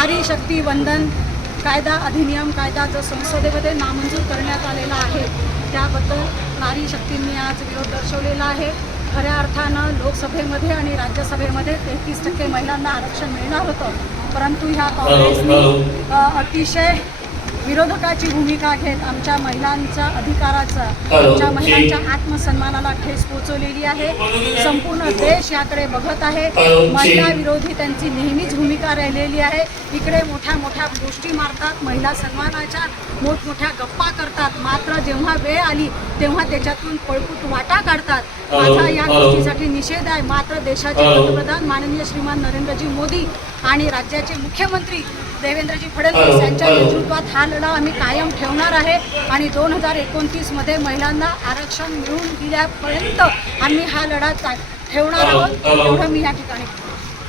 नारी शक्ती वंदन कायदा अधिनियम कायदा जो संसदेमध्ये नामंजूर करण्यात आलेला आहे त्याबद्दल नारी शक्तींनी आज विरोध दर्शवलेला आहे। खऱ्या अर्थानं लोकसभेमध्ये आणि राज्यसभेमध्ये 33% महिलांना आरक्षण मिळणार होतं, परंतु ह्या काँग्रेसने अतिशय विरोधकाची भूमिका घेत आमच्या महिलांच्या अधिकाराचा आमच्या महिलांच्या आत्मसन्मानाला ठेच पोहोचवलेली आहे। संपूर्ण देश याकडे बघत आहे। महिला विरोधी त्यांची नेहमीच भूमिका राहिलेली आहे। इकडे मोठ्या मोठ्या गोष्टी मारतात, महिला सन्मानाच्या मोठमोठ्या गप्पा करतात, मात्र जेव्हा वेळ आली तेव्हा त्याच्यातून पळपूट वाटा काढतात। माझा या गोष्टीसाठी निषेध आहे। मात्र देशाचे पंतप्रधान माननीय श्रीमान नरेंद्रजी मोदी आणि राज्याचे मुख्यमंत्री देवेंद्रजी फडणवीस यांच्या नेतृत्वात हा लढा आम्ही कायम ठेवणार आहे आणि 2029 मध्ये महिलांना आरक्षण मिळवून दिल्यापर्यंत आम्ही हा लढा ठेवणार आहोत, एवढं मी या ठिकाणी